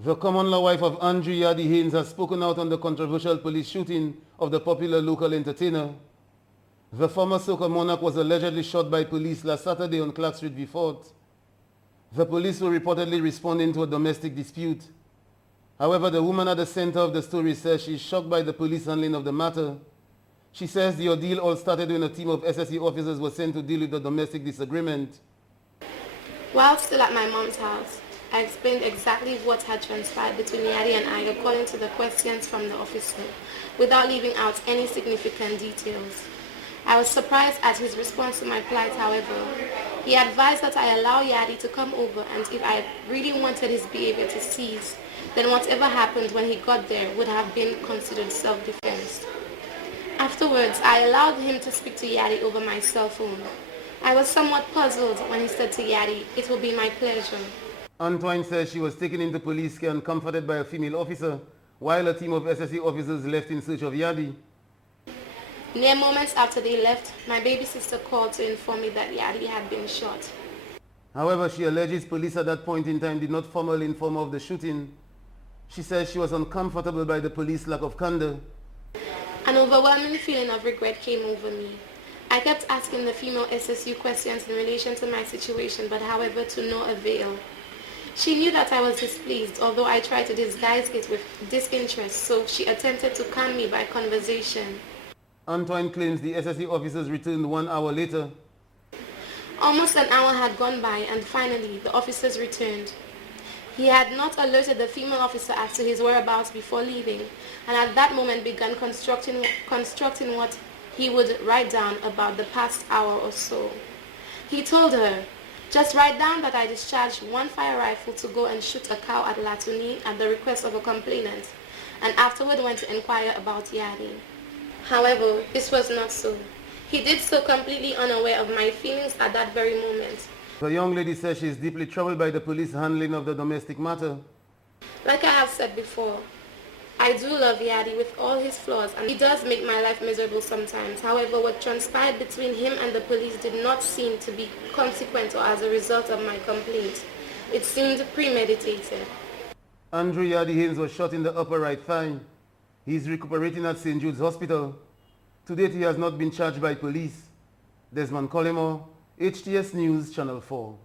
The common-law wife of Yardie Haynes has spoken out on the controversial police shooting of the popular local entertainer. The former soca monarch was allegedly shot by police last Saturday on Clark Street, Fort. The police were reportedly responding to a domestic dispute. However, the woman at the center of the story says she is shocked by the police handling of the matter. She says the ordeal all started when a team of SSE officers was sent to deal with the domestic disagreement. While still at my mom's house, I explained exactly what had transpired between Yardie and I according to the questions from the officer, without leaving out any significant details. I was surprised at his response to my plight, however. He advised that I allow Yardie to come over, and if I really wanted his behavior to cease, then whatever happened when he got there would have been considered self-defense. Afterwards, I allowed him to speak to Yardie over my cell phone. I was somewhat puzzled when he said to Yardie, "It will be my pleasure." Antoine says she was taken into police care and comforted by a female officer, while a team of SSE officers left in search of Yardie. Mere moments after they left, my baby sister called to inform me that Yardie had been shot. However, she alleges police at that point in time did not formally inform her of the shooting. She says she was uncomfortable by the police lack of candor. An overwhelming feeling of regret came over me. I kept asking the female SSU questions in relation to my situation, but however to no avail. She knew that I was displeased, although I tried to disguise it with disinterest, so she attempted to calm me by conversation. Antoine claims the SSE officers returned 1 hour later. Almost an hour had gone by, and finally the officers returned. He had not alerted the female officer as to his whereabouts before leaving, and at that moment began constructing what he would write down about the past hour or so. He told her, "Just write down that I discharged one fire rifle to go and shoot a cow at Latuni at the request of a complainant, and afterward went to inquire about Yardie." However, this was not so. He did so completely unaware of my feelings at that very moment. The young lady says she is deeply troubled by the police handling of the domestic matter. Like I have said before, I do love Yardie with all his flaws, and he does make my life miserable sometimes. However, what transpired between him and the police did not seem to be consequent or as a result of my complaint. It seemed premeditated. Yardie Haynes was shot in the upper right thigh. He is recuperating at St. Jude's Hospital. To date, he has not been charged by police. Desmond Collymore, HTS News, Channel 4.